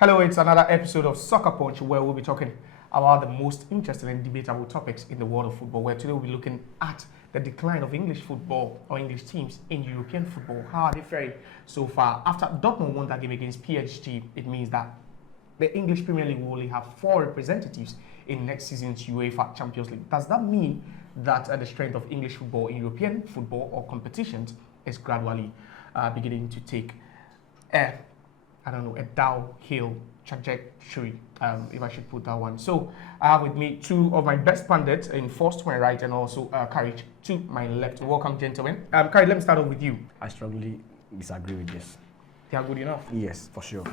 Hello, it's another episode of Soccer Punch where we'll be talking about the most interesting and debatable topics in the world of football. Where today we'll be looking at the decline of English football or English teams in European football. How are they faring so far? After Dortmund won that game against PSG, it means that the English Premier League will only have 4 representatives in next season's UEFA Champions League. Does that mean that the strength of English football in European football or competitions is gradually beginning to take a downhill trajectory, if I should put that one. So I have with me 2 of my best pundits, in first to my right and also Courage to my left. Welcome, gentlemen. Courage, let me start off with you. I strongly disagree with this. They are good enough? Yes, for sure.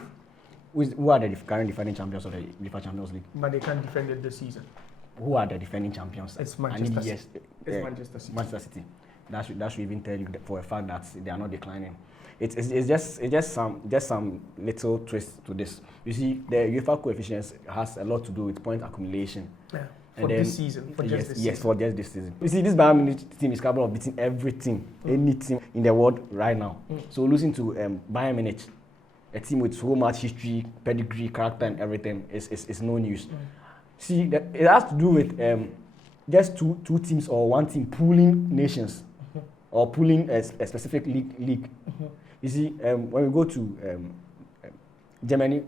Who are the current defending champions of the UEFA Champions League? But they can't defend it this season. Who are the defending champions? It's Manchester City. Manchester City. Manchester City. That should even tell you for a fact that they are not declining. It's just some little twist to this. You see, the UEFA coefficients has a lot to do with point accumulation. Yeah. For this season. Yes, for just this season. You see, this Bayern Munich team is capable of beating every team, any team in the world right now. So losing to Bayern Munich, a team with so much history, pedigree, character, and everything, is no news. See, it has to do with just two teams or one team pooling nations or pooling a specific league. You see, when we go to Germany,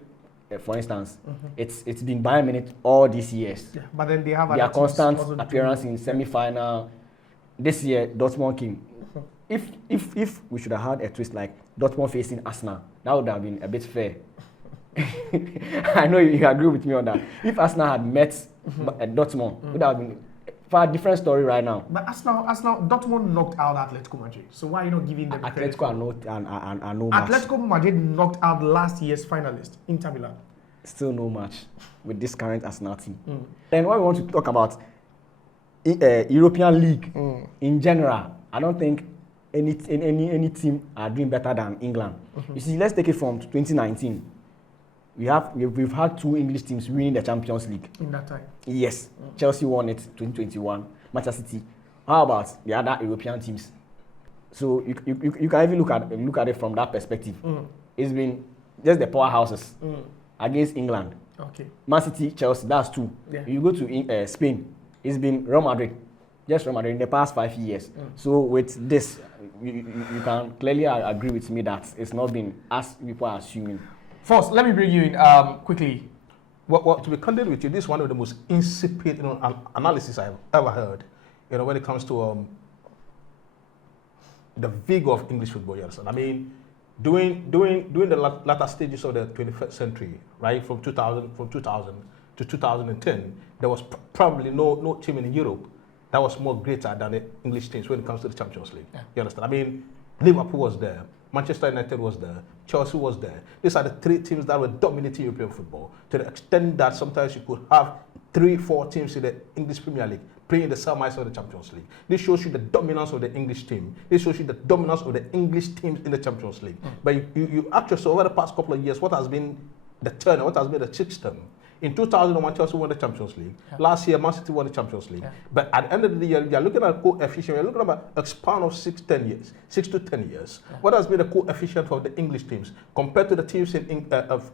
for instance, it's been Bayern Munich all these years. Yeah, but then they have their constant appearance in semi-final. This year, Dortmund came. If we should have had a twist like Dortmund facing Arsenal, that would have been a bit fair. I know you agree with me on that. If Arsenal had met Dortmund, it would have been for a different story right now. But Arsenal, Dortmund knocked out Atletico Madrid. So why are you not giving them credit? Atletico are no match. Atletico Madrid knocked out last year's finalist, Inter Milan. Still no match with this current Arsenal team. Then when we want to talk about European League in general, I don't think any team are doing better than England. You see, let's take it from 2019. We've had 2 English teams winning the Champions League. In that time? Yes. Chelsea won it 2021. Manchester City. How about the other European teams? So you can even look at it from that perspective. It's been just the powerhouses against England. Okay. Man City, Chelsea, that's 2. Yeah. You go to Spain, it's been Real Madrid. Just Real Madrid in the past 5 years. So with this, you can clearly agree with me that it's not been as people are assuming. First, let me bring you in quickly. Well, to be candid with you, this is one of the most insipid analysis I've ever heard. When it comes to the vigor of English football. You understand? I mean, during the latter stages of the 21st century, right, from 2000 to 2010, there was probably no team in Europe that was more greater than the English teams when it comes to the Champions League. Yeah. You understand? I mean, Liverpool was there. Manchester United was there, Chelsea was there. These are the 3 teams that were dominating European football to the extent that sometimes you could have 3-4 teams in the English Premier League playing in the semi of the Champions League. This shows you the dominance of the English team. This shows you the dominance of the English teams in the Champions League. But you actually, so over the past couple of years, what has been the turn, what has been the system? In 2001, Chelsea won the Champions League. Yeah. Last year, Man City won the Champions League. Yeah. But at the end of the year, you're looking at a coefficient, you're looking at a span of 6 to 10 years. Yeah. What has been the coefficient of the English teams compared to the teams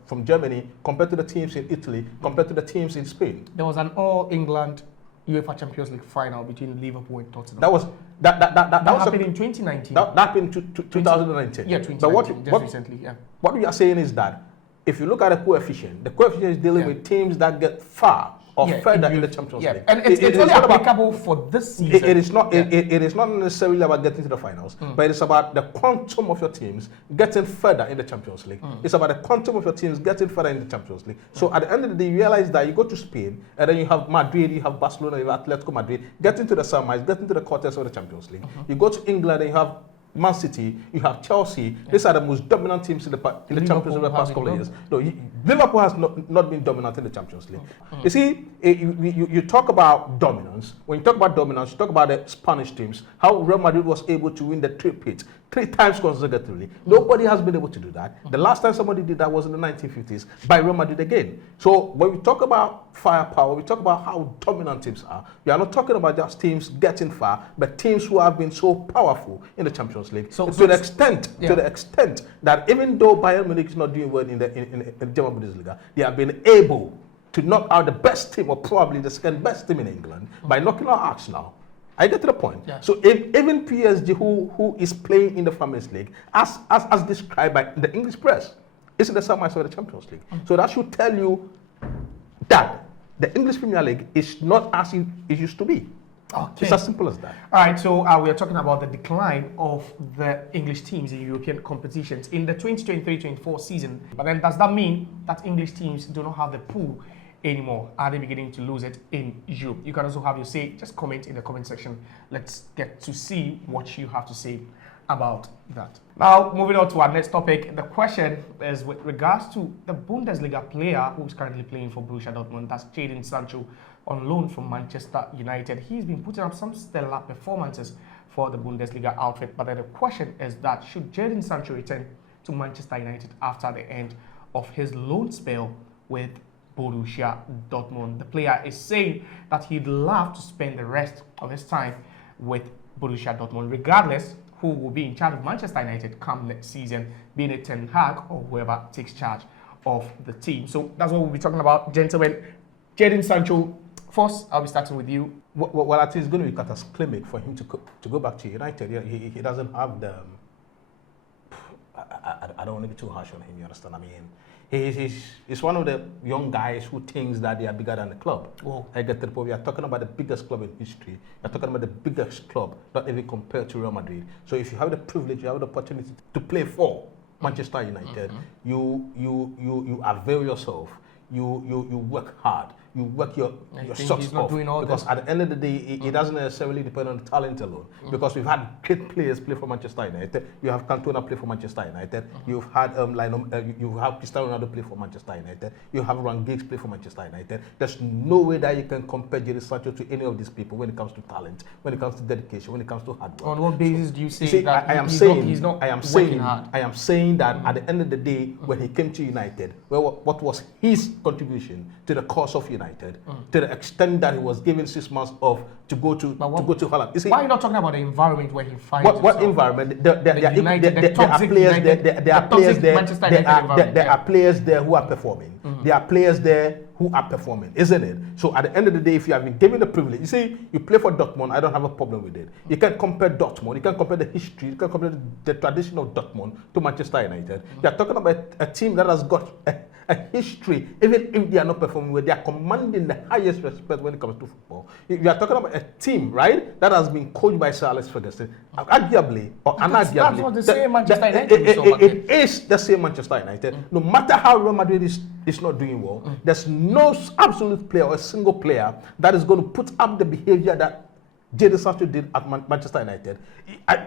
from Germany, compared to the teams in Italy, compared to the teams in Spain? There was an all-England UEFA Champions League final between Liverpool and Tottenham. That happened in 2019. That happened in 2019. Yeah, 2019, but recently, yeah. What we are saying is that if you look at the coefficient is dealing with teams that get far or further in the Champions League. And it's only applicable for this season. It is not necessarily about getting to the finals, but it's about the quantum of your teams getting further in the Champions League. It's about the quantum of your teams getting further in the Champions League. So at the end of the day, you realize that you go to Spain, and then you have Madrid, you have Barcelona, you have Atletico Madrid, getting to the semis, getting to the quarters of the Champions League. You go to England, and you have Man City, you have Chelsea. These are the most dominant teams in the Champions League in the past couple of years. No, Liverpool has not been dominant in the Champions League. You see, you talk about dominance. When you talk about dominance, you talk about the Spanish teams, how Real Madrid was able to win the triplet 3 times consecutively. Nobody has been able to do that. The last time somebody did that was in the 1950s by Real Madrid again. So when we talk about firepower, we talk about how dominant teams are. We are not talking about just teams getting far, but teams who have been so powerful in the Champions League to the extent that even though Bayern Munich is not doing well in the German Bundesliga, they have been able to knock out the best team, or probably the second best team in England, by knocking out Arsenal. I get to the point. Yeah. So even PSG, who is playing in the Champions League, as described by the English press, is in the same as the Champions League. So that should tell you that the English Premier League is not as it used to be. Okay. It's as simple as that. All right, so we are talking about the decline of the English teams in European competitions in the 2023-24 season. But then does that mean that English teams do not have the pool anymore? Are they beginning to lose it in Europe? You can also have your say. Just comment in the comment section. Let's get to see what you have to say about that. Now, moving on to our next topic. The question is with regards to the Bundesliga player who's currently playing for Borussia Dortmund. That's Jadon Sancho, on loan from Manchester United. He's been putting up some stellar performances for the Bundesliga outfit. But then the question is that should Jadon Sancho return to Manchester United after the end of his loan spell with Borussia Dortmund? The player is saying that he'd love to spend the rest of his time with Borussia Dortmund, regardless who will be in charge of Manchester United come next season, being it Ten Hag or whoever takes charge of the team. So that's what we'll be talking about, gentlemen. Jadon Sancho, first, I'll be starting with you. Well, I think it's going to be cataclysmic for him to go back to United. He doesn't have the... I don't want to be too harsh on him, you understand? I mean, he's one of the young guys who thinks that they are bigger than the club. Whoa. I get to the point. We are talking about the biggest club in history. We're talking about the biggest club, not even compared to Real Madrid. So if you have the privilege, you have the opportunity to play for Manchester United, you avail yourself. You work hard. You work your socks off, because at the end of the day, it doesn't necessarily depend on talent alone. Because we've had great players play for Manchester United. You have Cantona play for Manchester United. You've had you have Cristiano Ronaldo play for Manchester United. You have Ryan Giggs play for Manchester United. There's no way that you can compare Jadon Sancho to any of these people when it comes to talent, when it comes to dedication, when it comes to hard work. On what basis do you say that he's not working hard? I am saying that at the end of the day, when he came to United, what was his contribution to the cause of United? To the extent that he was given 6 months off to go to Holland. You see, why are you not talking about the environment where he finds what environment? There are players there who are performing. There are players there who are performing, isn't it? So at the end of the day, if you have been given the privilege, you see, you play for Dortmund, I don't have a problem with it. You can compare Dortmund, you can compare the history, you can compare the tradition of Dortmund to Manchester United. You are talking about a team that has got a history, even if they are not performing well, they are commanding the highest respect when it comes to football. You are talking about a team, right, that has been coached by Sir Alex Ferguson. Arguably, or unarguably, that's what the same Manchester United it is the same Manchester United. No matter how Real Madrid is not doing well, there's no absolute player or a single player that is going to put up the behavior that Jadon Sancho did at Manchester United.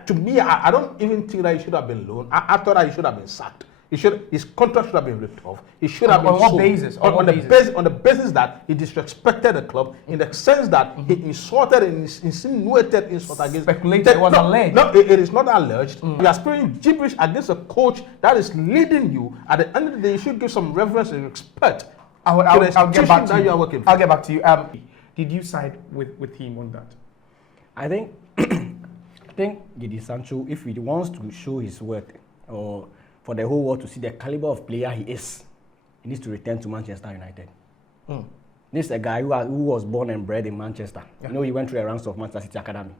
To me, I don't even think that he should have been loaned. I thought that he should have been sacked. His contract should have been ripped off. He should have been on what basis? On the basis that he disrespected the club in the sense that he insulted and insinuated insult against. Speculated. It was alleged. No, it is not alleged. You are speaking gibberish against a coach that is leading you. At the end of the day, you should give some reverence and respect. I'll get back to you. I'll get back to you. Did you side with him on that? I think Jadon Sancho, if he wants to show his worth, or for the whole world to see the caliber of player he is, he needs to return to Manchester United. This is a guy who was born and bred in Manchester. Yeah. You know, he went through the ranks of Manchester City Academy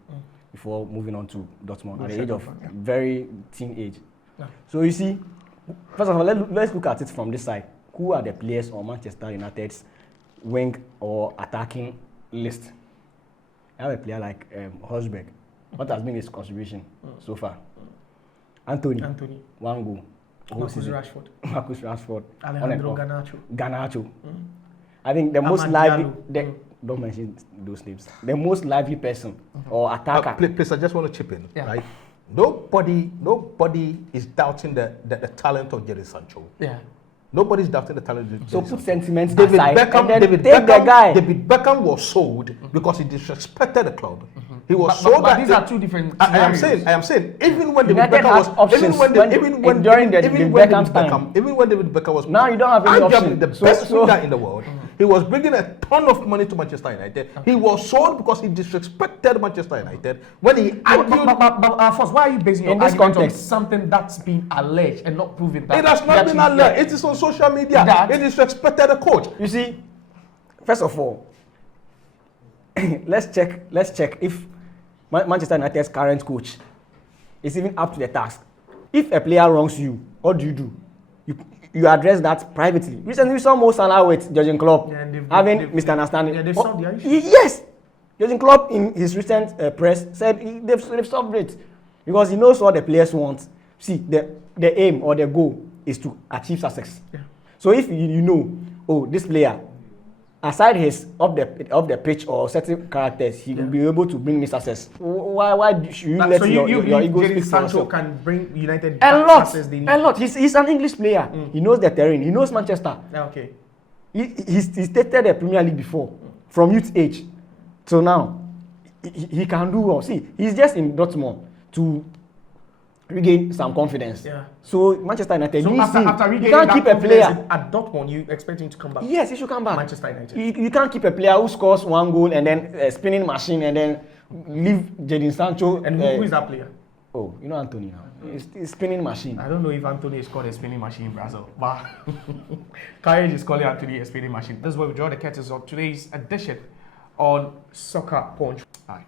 before moving on to Dortmund at the age of very teen age. Yeah. So you see, first of all, let's look at it from this side. Who are the players on Manchester United's wing or attacking list? I have a player like Hosberg. What has been his contribution so far? Anthony. One goal. Marcus Rashford. Alejandro Garnacho. I think the most lively... Don't mention those names. The most lively person or attacker... Please, I just want to chip in, right? Nobody is doubting the talent of Jadon Sancho. Yeah. Nobody's doubting the talent of Jadon Sancho. So put sentiments aside and then take the guy. David Beckham was sold because he disrespected the club. He was But sold. these are two different I am scenarios. saying, even when David United Beckham had was, options during David Beckham's time. even when David Beckham was, Now you don't have any arguably option. the best winger in the world. He was bringing a ton of money to Manchester United. He was sold because he disrespected Manchester United when he argued. But first, why are you basing your In this argument on context. something that's been alleged and not proven? That It has not been alleged. It is on social media. That- It disrespected the coach. You see, first of all, let's check if Manchester United's current coach is even up to the task. If a player wrongs you, what do? You address that privately. Recently, we saw Mo Salah with Jurgen Klopp having misunderstanding. Yeah, they've solved their issue. Yes, Jurgen Klopp in his recent press said they've solved it because he knows what the players want. See, the aim or the goal is to achieve success. Yeah. So if you know, oh, this player, aside his off the pitch or certain characters, he will be able to bring me success. Why should you let your ego Jadon speak for Sancho yourself? can bring United A that success they need. lot. He's an English player. He knows the terrain. He knows Manchester. Okay. He stated the Premier League before, from youth age till now. He can do well. See, he's just in Dortmund to regain some confidence. Yeah. So Manchester United, So needs after him. regaining You can't that keep a confidence player. at Dortmund, you expect him to come back? Yes, he should come back. Manchester United. You can't keep a player who scores one goal and then a spinning machine and then leave Jadon Sancho. And who is that player? Oh, you know Anthony now. It's spinning machine. I don't know if Anthony is called a spinning machine in Brazil, but Courage is calling Anthony a spinning machine. This is where we draw the curtains of today's edition on Soccer Punch. All right.